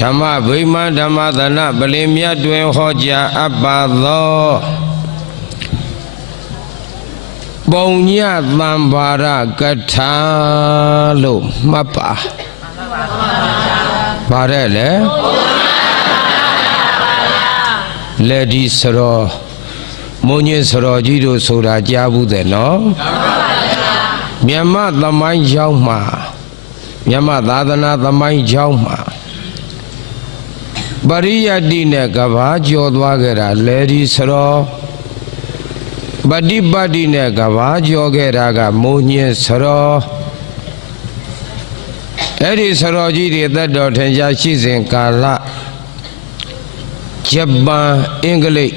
ဓမ္မဗိမာန်ဓမ္မသနပလင်မြတ်တွင်ဟောကြားအပ်ပါသောပုံညသံဘာရကထာလို့မှတ်ပါပါတယ်လေလက်ဒီစရောမုံညင်းစရောကြီးတို့ဆိုတာကြားဘူးတဲ့နော်မြတ်မသမိုင်းရောက်မှာမြတ်မသာသနာသမိုင်းရောက်မှာ ပရိယတ္တိနဲ့ကဘာကျော်သွားကြတာလေဒီစရောပฏิပတ်တိနဲ့ကဘာကျော်ခဲ့တာကမုံညင်းစရောအဲ့ဒီစရောကြီးတွေသက်တော်ထင်ရှားရှိစဉ်ကာလဂျပန်အင်္ဂလိပ်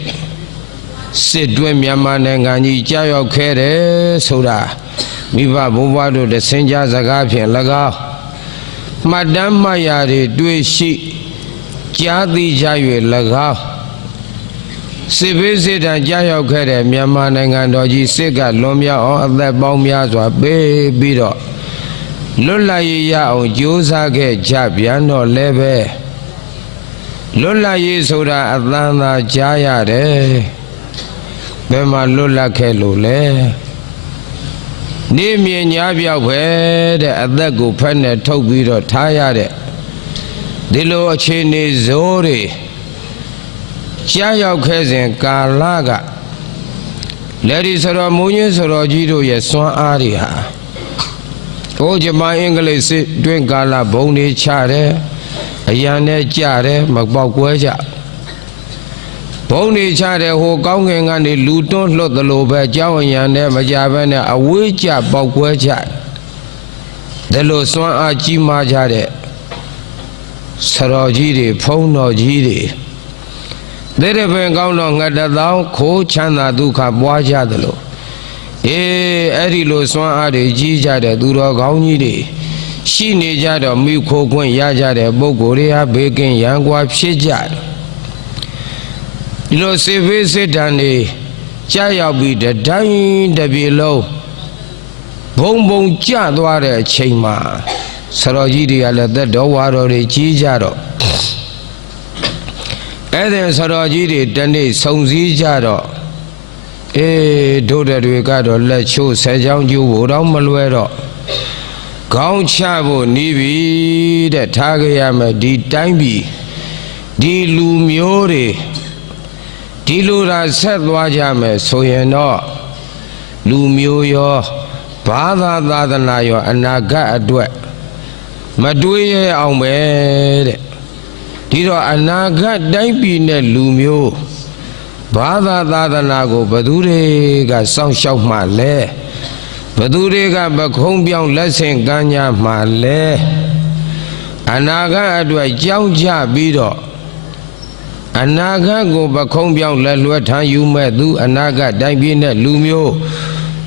စစ်တွဲမြန်မာနိုင်ငံကြီးကြာရောက်ခဲ့တယ်ဆိုတာမိဘဘိုးဘွားတို့တစင်ကြစကားဖြင့်၎င်းမှတ်တမ်းမှတ်ရာတွေတွေ့ရှိ ကြားသိကြ၍၎င်းစစ်ဘေးစစ်တမ်းကြာရောက်ခဲ့တဲ့မြန်မာနိုင်ငံတော်ကြီးစစ်ကလွန်မြောက်အောင်အသက်ပေါင်းများစွာပေးပြီးတော့လွတ်လပ်ရေးရအောင်ကြိုးစားခဲ့ကြပြန်တော့လည်းပဲလွတ်လပ်ရေးဆိုတာအသံသာကြားရတယ်ဘယ်မှာလွတ်လပ်ခဲ့လို့လဲနေမြင်ညာပြောက်ပဲတဲ့အသက်ကိုဖက်နဲ့ထုတ်ပြီးတော့ထားရတဲ့ ဒီလိုအခြေအနေဇိုးတွေရှားရောက်ခဲ့စဉ်ကာလကလက်ဒီဆိုတော်မူင်းင်းဆိုတော်ကြီးတို့ရဲ့စွမ်းအားတွေဟာဟိုဂျမန်အင်္ဂလိပ်စစ်တွင်းကာလဘုံတွေချတယ်အရန်နဲ့ကြတယ်မပေါက်ကွဲကြဘုံတွေချတယ်ဟိုကောင်းငင်ကနေလူတွန်းလှုပ်သလိုပဲကြောင်းရံနဲ့မကြဘဲနဲ့အဝေးကြပေါက်ကွဲကြတယ်ဒါလို့စွမ်းအားကြီးမားကြတဲ့ ဆရာကြီးတွေဖုံးတော်ကြီးတွေတဲ့တဲ့ပင်ကောင်းတော့ငတ်တသောခိုးချမ်းသာဒုက္ခပွားကြသလိုအေးအဲ့ဒီလိုစွမ်းအားတွေကြီးကြတဲ့သူတော်ကောင်းကြီးတွေရှိနေကြတော့မိခိုးခွင့်ရကြတဲ့ပုဂ္ဂိုလ်တွေဟာဘေးကင်းရန်ကွာဖြစ်ကြတယ်ဒီလိုစေဖေးစစ်တန်တွေကြာရောက်ပြီးတတိုင်းတစ်ပြေလုံးဘုံဘုံကြသွားတဲ့အချိန်မှာ ဆရာကြီးတွေကလည်းသက်တော်ဝါတော်တွေကြီးကြတော့အဲ့ဒီဆရာကြီးတွေတနေ့စုံစည်းကြတော့အေးတို့တွေကတော့လက်ချိုးဆယ်ချောင်းကျိုးဘို့တော့မလွဲတော့ခေါင်းချဖို့နီးပြီတဲ့ထားကြရမယ်ဒီတိုင်းပြည်ဒီလူမျိုးတွေဒီလိုသာဆက်သွားကြမယ်ဆိုရင်တော့လူမျိုးရောဘာသာသာသနာရောအနာဂတ်အတွက် မတွေးရအောင်ပဲတဲ့ဒီတော့အနာဂတ်တိုင်းပြည်နဲ့လူမျိုးဘာသာသာသနာကိုဘသူတွေကစောင့်ရှောက်မှလဲဘသူတွေကပခုံးပြောင်းလက်ဆင့်ကမ်းကြမှလဲအနာဂတ်အတွက်ကြောင်းကြပြီးတော့အနာဂတ်ကိုပခုံးပြောင်းလက်လွှဲထမ်းယူမဲ့သူအနာဂတ်တိုင်းပြည်နဲ့လူမျိုး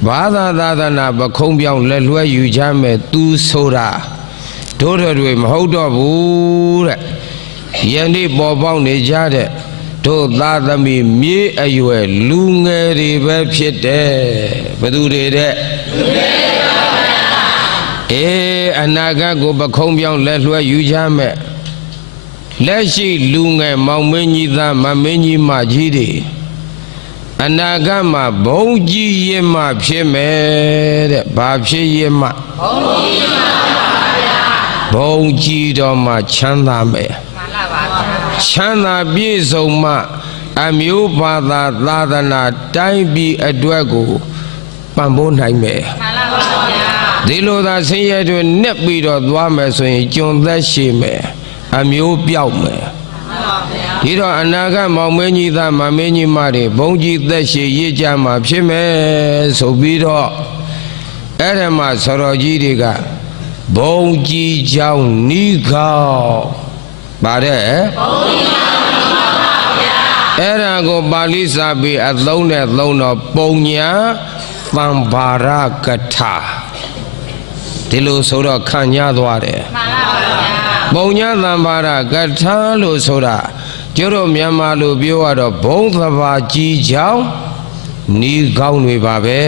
ဘာသာသာသနာပခုံးပြောင်းလက်လွှဲယူကြမဲ့သူဆိုတာ တို့တွေမဟုတ်တော့ဘူးတဲ့ယနေ့ပေါ်ပေါက်နေကြတဲ့တို့သားသမီးမြေးအရွယ်လူငယ်တွေပဲဖြစ်တယ်ဘသူတွေတဲ့လူငယ်တွေပါဗျာအေးအနာဂတ်ကိုပခုံးပြောင်းလက်လွှဲယူကြမဲ့လက်ရှိလူငယ်မောင်မင်းကြီးသားမမင်းကြီးမကြီးတွေအနာဂတ်မှာဘုံကြီးရင်မှဖြစ်မယ်တဲ့ဘာဖြစ်ရင်မှဘုံကြီးရင်မှပါဗျာ ဘုံကြီးတော့မှချမ်းသာမယ်ချမ်းသာပြည့်စုံမှအမျိုးဘာသာသာသနာတိုင်းပြည်အတွက်ကိုပံ့ပိုးနိုင်မယ်မှန်ပါပါဗျာဒီလိုသာဆင်းရဲတွေနဲ့ပြီးတော့သွားမယ်ဆိုရင်ကျွန်သက်ရှိမယ်အမျိုးပြောက်မယ်ဒီတော့အနာဂတ်မောင်မင်းကြီးသားမမင်းကြီးမတွေဘုံကြီးသက်ရှိရည်ကြမှာဖြစ်မယ်ဆိုပြီးတော့အဲ့ဒါမှဆရာကြီးတွေက ဘုံကြီးကြောင်းနီးခေါပါတယ်ဘုံကြီးကြောင်းနီးခေါပါဗျာအဲ့ဒါကိုပါဠိစာပေအသုံးနဲ့သုံးတော့ပုံညာသံဘာရကထာဒီလိုဆိုတော့ခံညသွားတယ်မှန်ပါပါဗျာပုံညာသံဘာရကထာလို့ဆိုတာကျတို့မြန်မာလိုပြောရတော့ဘုံသဘာကြီးကြောင်းနီးကောင်းတွေပါပဲ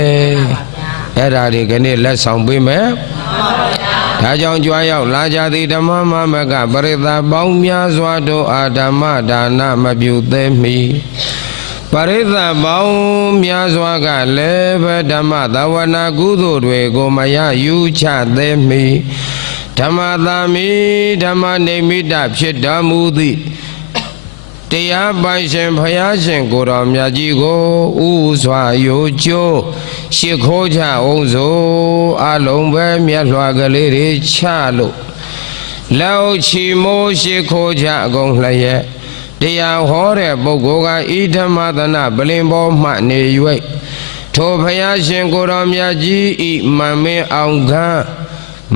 အဲ့ဒါတွေကနေ့လက်ဆောင်ပေးမယ်မှန်ပါပါဗျာ ဒါကြောင့်ကြွားရောက်လာကြသည်ဓမ္မမမကပရိသတ်ပေါင်းများစွာတို့အာဓမ္မဒါနမပြုသေးမီပရိသတ်ပေါင်းများစွာကလည်းပဲဓမ္မသဝနာကုသိုလ်တွေကိုမရယူချသေးမီဓမ္မသာမိဓမ္မနေမိတဖြစ်တော်မူသည့် တရားပိုင်ရှင်ဘုရားရှင်ကိုယ်တော်မြတ်ကြီးကိုဥစွာယိုကျိုးရှ िख ိုးကြအောင်စို့အလုံးပဲမြတ်လွှာကလေးတွေချလို့လောက်ချီမိုးရှ िख ိုးကြအကုန်လျက်တရားဟောတဲ့ပုဂ္ဂိုလ်ကဤဓမ္မသနာပလင်ပေါ်မှနေ၍ထိုဘုရားရှင်ကိုယ်တော်မြတ်ကြီးဤမန်မင်းအောင်ကန်း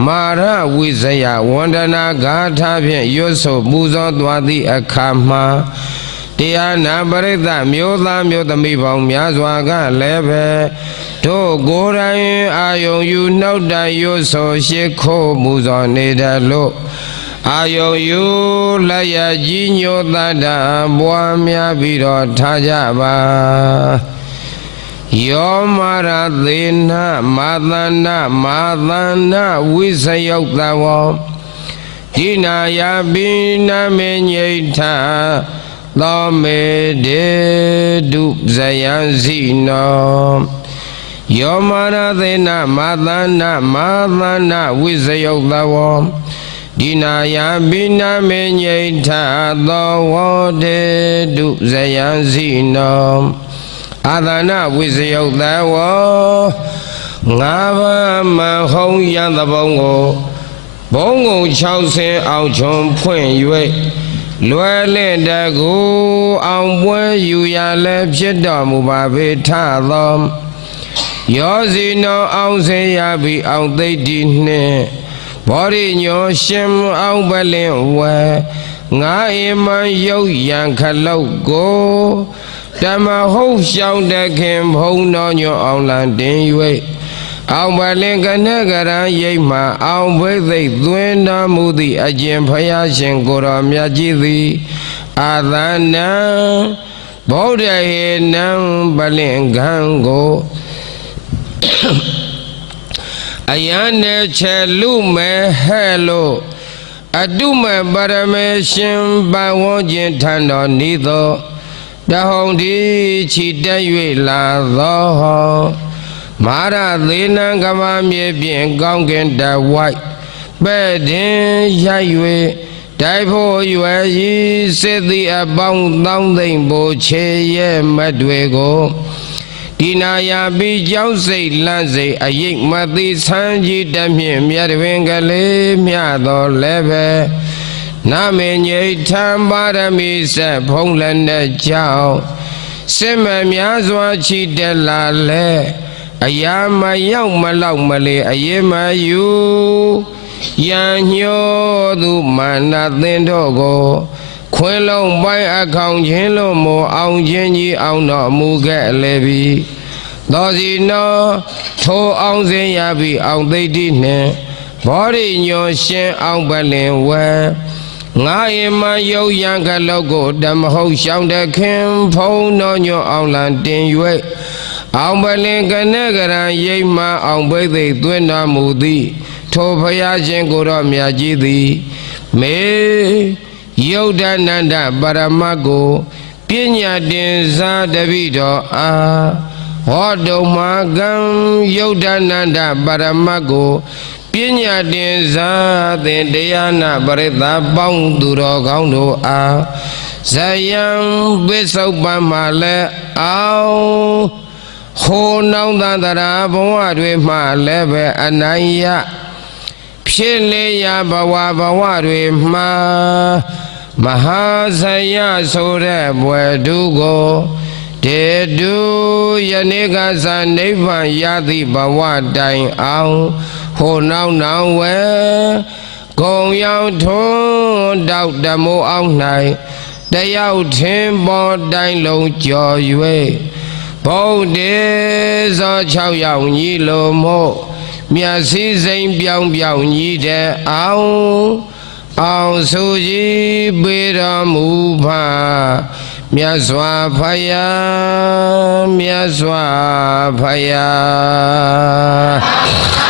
မာရဝိဇယဝန္ဒနာဂါထာဖြင့်ရွတ်ဆိုပူဇော်သွားသည့်အခါမှာတရားနာပရိသတ်မျိုးသားမျိုးသမီးပေါင်းများစွာကလည်းပဲတို့ကိုယ်တိုင်အာယုံယူနှုတ်တိုင်ရွတ်ဆိုရှိခိုးပူဇော်နေတယ်လို့အာယုံယူလက်ရကြီးညိုတတ်တာပွားများပြီးတော့ထားကြပါ ယောမာရသေနမာသနာမာသနာဝိစယုတ်တဝောဒီနာယပိနမေညိထသောမေတေတုဇယံစီနောယောမာရသေနမာသနာမာသနာဝိစယုတ်တဝောဒီနာယပိနမေညိထသောဝတေတုဇယံစီနော အာသနာဝိဇယုတ်တဝောငါးပါးမဟုံးရန်သဘုံကိုဘုံကုံ6ဆင်းအောင်ချုံဖွင့်၍လွယ်လင့်တကူအောင်ပွဲယူရလဲဖြစ်တော်မူပါပေထသောယောဇီနောအောင်စေရပြီအောင်သိတိနှင့်ဘောရိညောရှင်အောင်ပလင်ဝဲငါအိမယုတ်ရန်ခလုတ်ကို ဓမ္မဟုတ်ရှောင်းတခင်ဘုံတော်ညွန်အောင်လံတင်၍အောင်ပလင်ကနကရံရိပ်မှအောင်ဘိသိက်သွင်းတော်မူသည့်အကျင့်ဖယားရှင်ကိုတော်မြတ်ကြီးသည်အာသနံဗုဒ္ဓဟေနံပလင်ကံကိုအယံနဲ့ချေလူမဲ့ဟဲ့လို့အတုမဲ့ပရမေရှင်ပဝေါခြင်းထံတော်ဤသော တဟုန်ဒီချီတက်၍လာသောမာရသေးနံကမမြေပြင်ကောင်းကင်တဝိုက်ပဲ့တင်ရိုက်၍တိုက်ဖို့ရွယ်ရီစစ်သည်အပေါင်းတောင်းသိမ့်ဖို့ခြေရဲ့မတ်တွေကိုဒီနာယာပြီးကြောက်စိတ်လန့်စိတ်အရိပ်မသိဆန်းကြီးတမြင့်မြတ်တွင်ကလေးမြတော်လည်းပဲ နာမေငိဋ္ဌံပါရမီဆက်ဖုံးလည်းနဲ့ကြောင့်စစ်မများစွာချီတက်လာလဲအရာမရောက်မလောက်မလေအရေးမယူရန်ညောသူမာနသင်တို့ကိုခွင်းလုံးပိုင်းအခေါင်ချင်းလို့မို့အောင်ချင်းကြီးအောင်တော်မူခဲ့လေပြီသောစီနောထိုအောင်စင်ရပြီအောင်သိတိနှင့်ဘောရိညောရှင်အောင်ပလင်ဝဲ ငါယမယုတ်ရန်ကလောက်ကိုဓမ္မဟုတ်ရှောင်းတဲ့ခင်ဖုံးတော်ညောအောင်လံတင်၍အောင်ပလင်ကနကရံရိပ်မှအောင်ဘိသိက်သွင်းတော်မူသည်ထိုဖရာရှင်ကိုတော့မြတ်ကြီးသည်မေယုတ်တနန္ဒပရမတ်ကိုပညာတင်စားတပိတော်အာဟောတုံမာကံယုတ်တနန္ဒပရမတ်ကို ပညာတင်စားသင်တရားနာပရိသတ်ပေါင်းသူတော်ကောင်းတို့အားဇယံပစ္စုပန်မှာလည်းအောင်ဟိုနောင်တန္တရာဘဝတွေမှလည်းပဲအနိုင်ရဖြစ်လေရဘဝဘဝတွေမှာမဟာဇယဆိုတဲ့ဘွယ်သူကိုတေတုယနေ့ကသာနိဗ္ဗာန်ရသည့်ဘဝတိုင်အောင် ဟိုနောက်နောက်ဝဲဂုံရောက်ထွန်းတောက်တမိုးအောင်၌တယောက်ထင်းပေါ်တိုင်းလုံးကြော်၍ဘုဒ္ဓေဇော6ယောက်ညီလိုမို့မြတ်စည်းစိမ်ပြောင်းပြောင်းညီတဲ့အောင်အောင်ဆိုကြီးပေတော်မူပါမြတ်စွာဘုရားမြတ်စွာဘုရား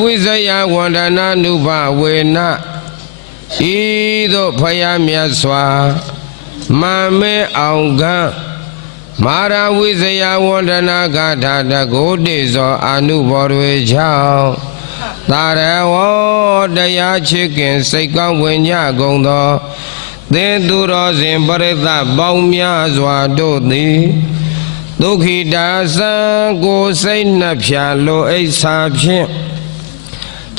ဝိဇယဝန္ဒနာနုဘဝေနဤသို့ဖယားမြတ်စွာမမဲအောင်ကံမာရာဝိဇယဝန္ဒနာဂါထာတကုတိဇောအာနုဘောတွေကြောင့်သာရဝတရားချစ်ခင်စိတ်ကောင်းဝင်ညကုန်သောသင်သူတော်စဉ်ပရိသတ်ပေါင်းများစွာတို့သည်ဒုက္ခိတာသံကိုယ်စိတ်နှဖြာလိုအိဆာဖြင့်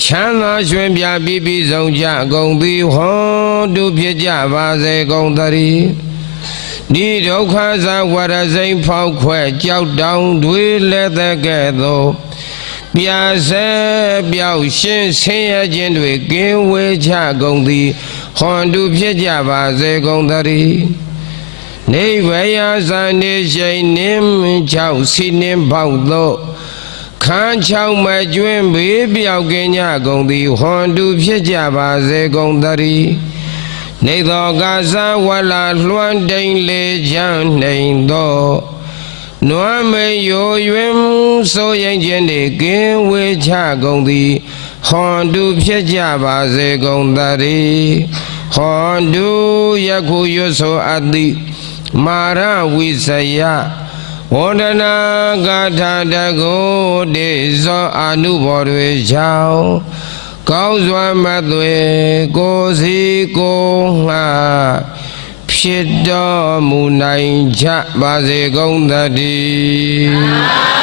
ချမ်းသာရွှင်ပြပြီးပြီးဆုံးကြကုန်သည်ဟောတုဖြစ်ကြပါစေကုန်သတည်းဒီဒုက္ခသဝရစိန်ဖောက်ခွဲကြောက်တောင်တွေလက်တဲ့ကဲ့သို့ပြာဆဲပြောက်ရှင်းဆင်းရဲခြင်းတွေကင်းဝေးချကုန်သည်ဟွန်တုဖြစ်ကြပါစေကုန်သတည်းနေဝယဇာနေရှိန်နင်းချောက်စီနင်းပေါက်သော ခန်းချောင်းမကျွင်းဘေးပြောက်ကင်းကြကုန်သည်ဟွန်တုဖြစ်ကြပါစေကုန်သတည်းနေသောကာသဝလာလွှမ်းတိန်လေချမ်းနှိမ်သောနွမ်းမေယိုယွင်ဆိုရင်ခြင်းတွေကင်းဝေချကုန်သည်ဟွန်တုဖြစ်ကြပါစေကုန်သတည်းဟွန်တုယခုရွတ်ဆိုအပ်သည်မာရဝိစယ ဝန္ဒနာဂါထာတကုတေဇောအာနုဘော်တွေကြောင့်ကောင်းစွာမသွေကိုယ်စီကိုယ်ငှဖြစ်တော်မူနိုင်ကြပါစေကုန်သတည်း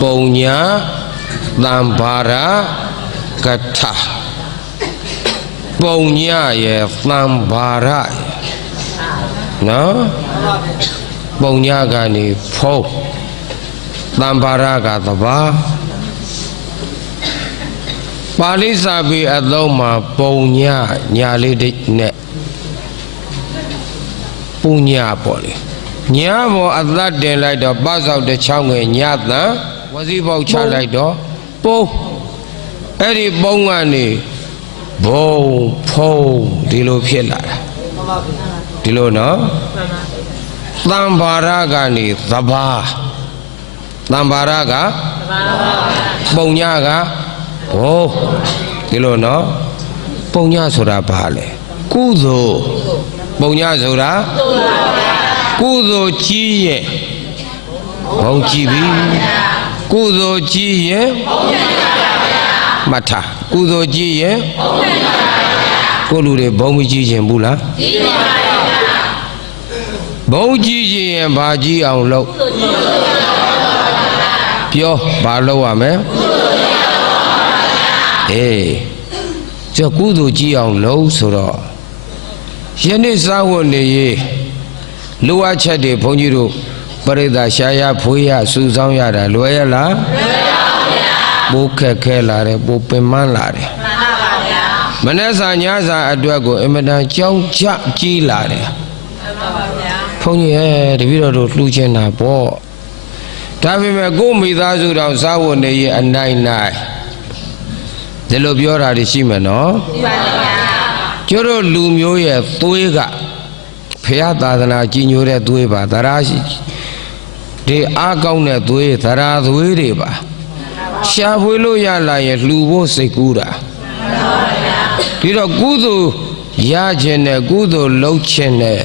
ပုံညာတံဘာရကထ ပုံညာရဲ့တံဘာရရဲ့နော်ပုံညာကနေဖုံးတံဘာရကသဘာပါဠိစာပေအသုံးမှာပုံညာညာလေးတိနဲ့ပူညာပေါ့လေညာဘောအသက်တင်လိုက်တော့ပစောက်တစ်ချောင်းငယ်ညာတန်ဝစီပေါက်ချလိုက်တော့ပုံအဲ့ဒီပုံကနေ ဘုံဖုံးဒီလိုဖြစ်လာတာဒီလိုနော်တံဘာရကနေသဘာတံဘာရကပုံညာကဘုံဒီလိုနော်ပုံညာဆိုတာဘာလဲကုသိုလ်ပုံညာဆိုတာကုသိုလ်ကြီးရဲ့ဘုံကြည့်ပြီကုသိုလ်ကြီးရဲ့ မှတ်ထားကုသိုလ်ကြီးရဲ့ကိုလူတွေဘုံမကြီးခြင်းဘူးလားကြီးပါပါဘုံကြီးခြင်းရင်ဘာကြီးအောင်လုပ်ပြောဘာလုပ်ရမလဲအေးကျော်ကုသိုလ်ကြီးအောင်လုပ်ဆိုတော့ယနေ့စာဝတ်နေရေးလိုအပ်ချက်တွေဘုန်းကြီးတို့ပရိသတ်ရှားရဖွေးရစူဆောင်းရတာလွယ်ရလားလွယ် ပါဗျာပိုးခက်ခဲလာတယ်ပိုးပင်ပန်းလာတယ်မှန်ပါပါဗျာမနေ့စာညစာအတွက်ကိုအင်မတန်ကြောင်းကြကြီးလာတယ်မှန်ပါပါဗျာဘုန်းကြီးရဲ့တပည့်တော်တို့လှူချင်တာပေါ့ဒါပေမဲ့ကိုယ်မိသားစုတော်စာဝတ်နေရေးအနိုင်နိုင်ဒီလိုပြောတာတွေရှိမယ်နော်ရှိပါဗျာကျတို့လူမျိုးရဲ့သွေးကဖះသာသနာကြီးညိုတဲ့သွေးပါသရာရှိဒီအားကောင်းတဲ့သွေးသရာသွေးတွေပါ ရှာဖွေလို့ရလာရင်လှူဖို့စိတ်ကူးတာဒီတော့ကုသိုလ်ရခြင်းနဲ့ကုသိုလ်လုပ်ခြင်းနဲ့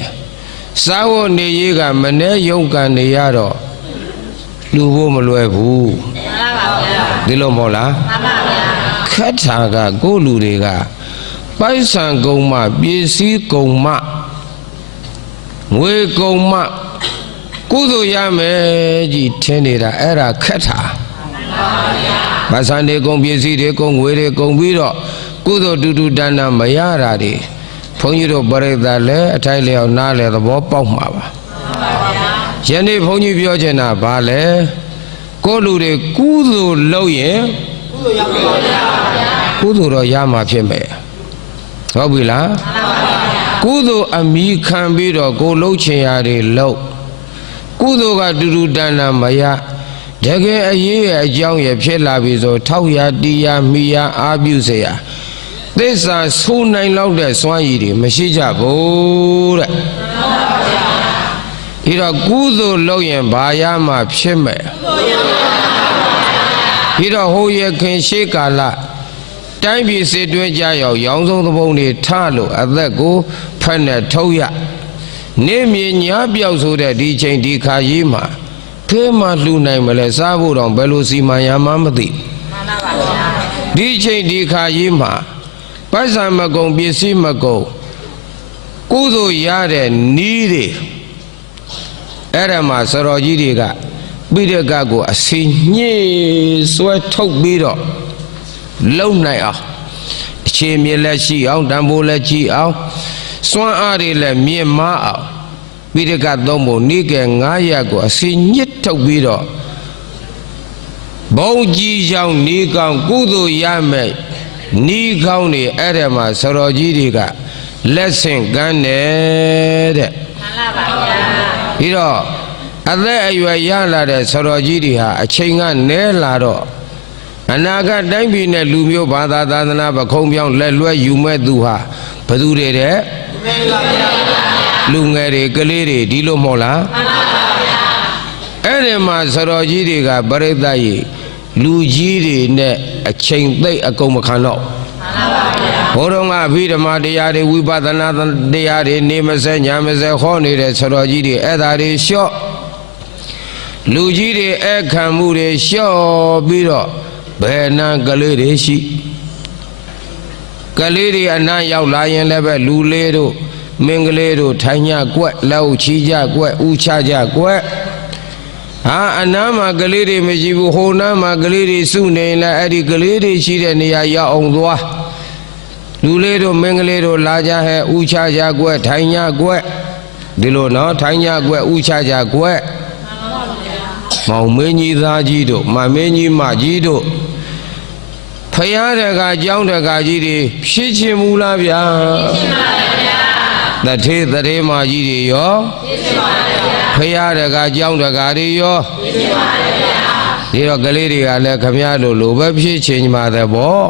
စာဝတ်နေရေးကမနှဲယုံကန်နေရတော့လှူဖို့မလွယ်ဘူးမှန်ပါဗျာဒီလိုမဟုတ်လားမှန်ပါဗျာခက်တာကကိုလူတွေကပိုက်ဆံကုံမပစ္စည်းကုံမငွေကုံမကုသိုလ်ရမယ်ကြီးထင်နေတာအဲ့ဒါခက်တာ မဆန်တွေကုံပစ္စည်းတွေကုံငွေတွေကုံပြီးတော့ကုသိုလ်တူတူတန်တန်မရတာတွေဘုန်းကြီးတို့ပြိဿလည်းအထိုက်လျောက်နားလေသဘောပေါက်မှာပါယနေ့ဘုန်းကြီးပြောချင်တာဘာလဲကိုလူတွေကုသိုလ်လုပ်ရင်ကုသိုလ်တော့ရမှာဖြစ်မယ်ဟုတ်ပြီလားကုသိုလ်အမိခံပြီးတော့ကိုလှုပ်ချင်ရတွေလှုပ်ကုသိုလ်ကတူတူတန်တန်မရ တကယ်အရေးရဲ့အကြောင်းရဖြစ်လာပြီဆိုထောက်ရတီးရမိရအာပြုเสียသစ္စာဆိုးနိုင်လောက်တဲ့စွမ်းရည်တွေမရှိကြဘူးတဲ့ ဒီတော့ကုသိုလ်လုပ်ရင်ဘာရမှဖြစ်မယ်ဒီတော့ဟိုရခင်ရှေးကာလတိုင်းပြည်စစ်တွင်းကြရောက်ရောင်းဆုံးသဘုံတွေထလို့အသက်ကိုဖက်နဲ့ထုတ်ရနေမြေညာပြောက်ဆိုတဲ့ဒီချိန်ဒီခါကြီးမှာ ဖေးမှလှူနိုင်မလဲစားဖို့တော့ဘယ်လိုစီမံရမှမသိဒီချိန်ဒီခါကြီးမှာပိုက်ဆံမကုံပစ္စည်းမကုံကုသိုလ်ရတဲ့နီးတွေအဲ့ဒါမှာစတော်ကြီးတွေကပိရကကိုအစီညှိဆွဲထုတ်ပြီးတော့လုံနိုင်အောင်အခြေမြလက်ရှိအောင်တံပိုးလက်ကြည့်အောင်စွမ်းအားတွေလည်းမြင့်မားအောင် ပိရကသုံးဖို့နိကေ900ကိုအစီညှစ်ထုတ်ပြီးတော့ဘုံကြီးကြောင့်ဤကောင်းကုသိုလ်ရမယ်ဤကောင်းနေအဲ့ဒါမှာစတော်ကြီးတွေကလက်ဆင့်ကမ်းတယ်တဲ့ပြီးတော့အသက်အရွယ်ရလာတဲ့ဆတော်ကြီးတွေဟာအချိန်ကနဲလာတော့အနာဂတ်တိုင်းပြည်နဲ့လူမျိုးဘာသာသာသနာပခုံးပြောင်းလက်လွဲယူမဲ့သူဟာဘသူတွေတဲ့ လူငယ်တွေကလေးတွေဒီလိုမဟုတ်လားအဲ့ဒီမှာဆတော်ကြီးတွေကပရိသတ်ကြီးလူကြီးတွေနဲ့အချိန်သိပ်အကုန်မခံတော့ဘုရောကအဘိဓမ္မာတရားတွေဝိပဿနာတရားတွေနေမစဲညာမစဲဟောနေတဲ့ဆတော်ကြီးတွေအဲ့ဒါတွေလျှော့လူကြီးတွေအဲ့ခံမှုတွေလျှော့ပြီးတော့ဘယ်နှံကလေးတွေရှိကလေးတွေအနံ့ရောက်လာရင်လည်းပဲလူလေးတို့ မင်းကလေးတို့ထိုင်ညကွက်လက်ဥချီကြကွက်ဥချကြကွက်ဟာအနားမှာကလေးတွေမရှိဘူးဟိုနားမှာကလေးတွေစုနေရင်လည်းအဲ့ဒီကလေးတွေရှိတဲ့နေရာရောက်အောင်သွားလူလေးတို့မင်းကလေးတို့လာကြဟဲ့ဥချကြကွက်ထိုင်ညကွက်ဒီလိုနော်ထိုင်ညကွက်ဥချကြကွက်မောင်မင်းကြီးသားကြီးတို့မမင်းကြီးမကြီးတို့ဖယားတကာကြောင်းတကာကြီးတွေဖြစ်ချင်မူလားဗျာဖြစ်ချင်ပါဗျာ တထေတရေမကြီးတွေရောဖြစ်ချင်ပါဗျာဖယားတကာကြောင်းတကာတွေရောဖြစ်ချင်ပါဗျာဒီတော့ကလေးတွေကလည်းခမရတို့လိုပဲဖြစ်ချင်ပါတဲ့ဗော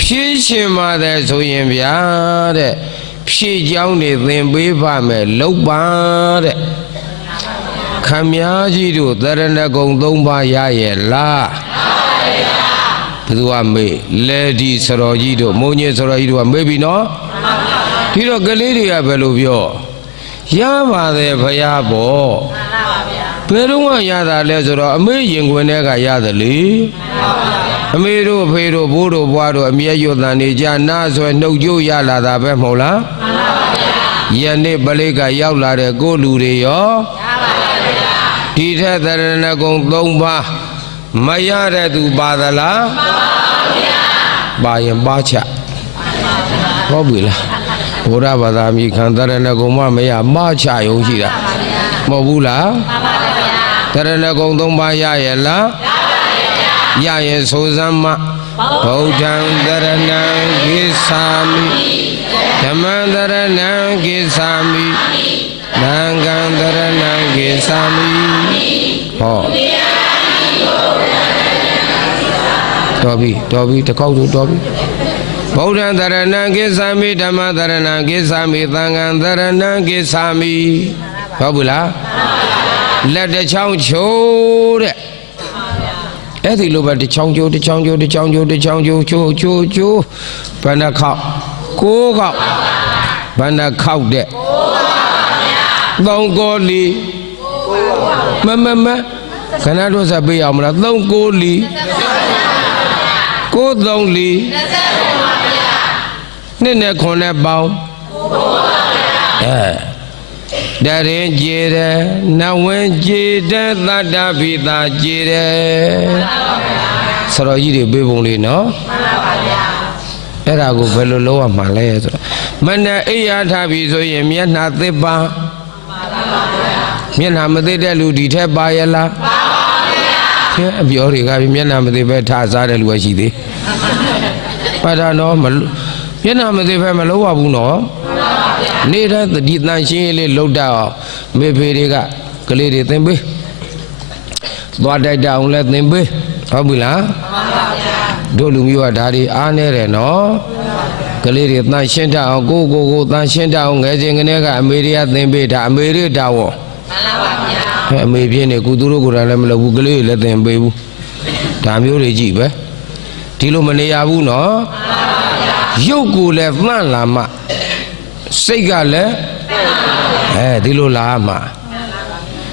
ဖြည့်ရှင်ပါတယ်ဆိုရင်ဗျာတဲ့ဖြည့်ကြောင်းနေသင်ပေးပါမယ်လောက်ပါတဲ့ခမည်းကြီးတို့တရဏဂုံ၃ပါးရရဲ့လားဘယ်သူကမေးလေဒီစတော်ကြီးတို့မုံညင်စတော်ကြီးတို့ကမေးပြီနော် ဒီတော့ကလေးတွေကဘယ်လိုပြောရပါတယ်ဖရာပေါ့ဘယ်တော့မှရတာလဲဆိုတော့အမေရင်ခွင်ထဲကရတယ်လေအမေတို့အဖေတို့ဘိုးတို့ဘွားတို့အမြဲရွတ်တန်နေကြနာဆွဲနှုတ်ကြိုးရလာတာပဲမဟုတ်လားမှန်ပါဗျာယနေ့ပလိကရောက်လာတဲ့ကိုလူတွေရောရပါပါဗျာဒီထက်သရဏဂုံ၃ပါးမရတဲ့သူပါသလားမှန်ပါဗျာပါရင်ပါချဟုတ်ပြီလား ဘုရားဘာသာမြည်ခံသရဏဂုံမမရမချရုံရှိတာမဟုတ်ဘူးလားမှန်ပါဗျာသရဏဂုံ၃ပါးရရဲ့လားရရင်ဆိုစမ်းမဗုဒ္ဓံတရဏံကိသာမိဓမ္မံတရဏံကိသာမိသံဃံတရဏံကိသာမိဟောတော်ပြီတော်ပြီတစ်ခေါက်တော့တော်ပြီ ဗုဒ္ဓံတရဏံကိသာမိဓမ္မံတရဏံကိသာမိသံဃံတရဏံကိသာမိဟုတ်ဘူးလားလက်တစ်ချောင်းချိုးတဲ့အဲ့ဒီလိုပဲတစ်ချောင်းကျိုးတစ်ချောင်းကျိုးတစ်ချောင်းကျိုးတစ်ချောင်းကျိုးချိုးချိုးချိုးဘယ်နှခေါက်ကိုးခေါက်ဘယ်နှခေါက်တဲ့သုံးကိုလီမမမခဏတော့စပေးအောင်မလားသုံးကိုလီကိုးသုံးလီ နှစ်နဲ့ခွန်နဲ့ပေါင်းအဲတရင်ကြည်တယ်နဝင်းကြည်တယ်သတ္တပိတာကြည်တယ်ဆရာကြီးတွေပေးပုံလေးနော်မှန်ပါဗျာအဲ့ဒါကိုဘယ်လိုလုပ်ရမှာလဲဆိုတော့မနဲ့အိယာထားပြီဆိုရင်မျက်နှာသစ်ပါမျက်နှာမသိတဲ့လူဒီထက်ပါရလားပါပါဗျာအပြောတွေကပြီမျက်နှာမသိပဲထားစားတဲ့လူကရှိသေးပါတာနော်မလို့ မျက်နှာမသိပဲမလုပ်ရဘူးနော်နေတဲ့ဒီတန်ရှင်းရေးလေးလှုပ်တတ်အောင်မေဖေတွေကကလေးတွေသင်ပေးသွားတိုက်တအောင်လဲသင်ပေးဟုတ်ပြီလားမှန်ပါဗျာတို့လူမျိုးကဒါတွေအားနေတယ်နော်ကလေးတွေတန်ရှင်းတတ်အောင်ကိုယ့်ကိုယ်ကိုတန်ရှင်းတတ်အောင်ငယ်စဉ်ကတည်းကအမေရိကသင်ပေးတာအမေရိတာဝေါ်မှန်လားပါဗျာအဲအမေပြင်းနေကုသူတို့ကိုယ်တိုင်လည်းမလုပ်ဘူးကလေးတွေလည်းသင်ပေးဘူးဒါမျိုးတွေကြည့်ပဲဒီလိုမနေရဘူးနော် ရုပ်ကိုလည်းသန့်လာမှစိတ်ကလည်းအဲဒီလိုလာမှ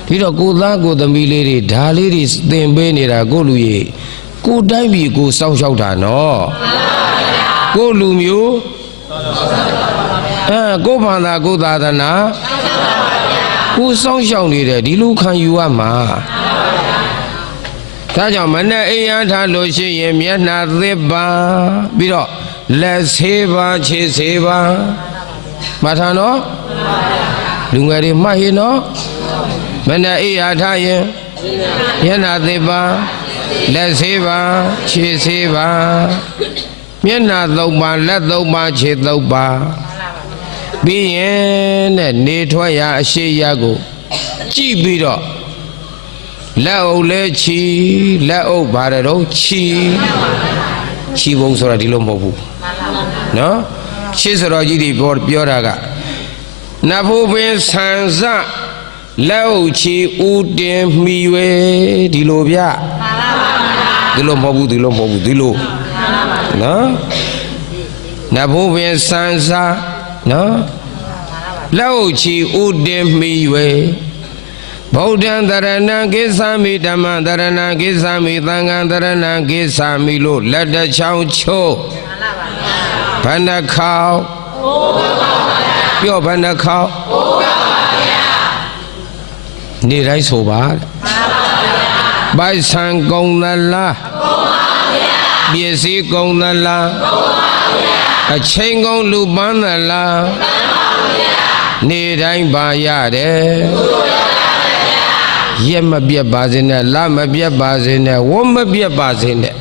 ပြီးတော့ကိုသားကိုသမီးလေးတွေဒါလေးတွေသင်ပေးနေတာကိုလူကြီးကိုတိုင်းပြည်ကိုစောင့်ရှောက်တာနော်ကိုလူမျိုးအဲကိုဘာသာကိုသာသနာကိုစောင့်ရှောက်နေတယ်ဒီလိုခံယူရမှာဒါကြောင့်မနဲ့အိမ်ရထားလို့ရှိရင်မျက်နှာသစ်ပါပြီးတော့ လက်သေးပါခြေသေးပါမထန်နော်လူငယ်တွေမှတ်ရင်နော်မနဲ့အိမ်ရထားရင်မျက်နှာသစ်ပါလက်သေးပါခြေသေးပါမျက်နှာသုံးပါလက်သုံးပါခြေသုံးပါပြီးရင်တဲ့နေထွက်ရအရှိရကိုကြည့်ပြီးတော့လက်အုပ်လဲချီလက်အုပ်ပါတယ်တော့ချီချီဘုံဆိုတာဒီလိုမဟုတ်ဘူး နော်ရှေ့စတော်ကြီးတွေပြောပြောတာကနတ်ဖို့ပင်ဆန်စလက်အုပ်ချီဦးတင်မိွယ်ဒီလိုဗျဒီလိုမဟုတ်ဘူးဒီလိုမဟုတ်ဘူးဒီလိုနော်နတ်ဖို့ပင်ဆန်စနော်လက်အုပ်ချီဦးတင်မိွယ်ဗုဒ္ဓံတရဏံကိသာမိဓမ္မံတရဏံကိသာမိသံဃံတရဏံကိသာမိလို့လက်တစ်ချောင်းချိုး ဘယ်နှခေါက်ပြောဘယ်နှခေါက်နေတိုင်းဆိုပါပိုက်ဆံကုန်သလားပစ္စည်းကုန်သလားအချိန်ကုန်လူပန်းသလားနေတိုင်းပါရတယ်ရက်မပြတ်ပါစေနဲ့လမပြတ်ပါစေနဲ့ဝတ်မပြတ်ပါစေနဲ့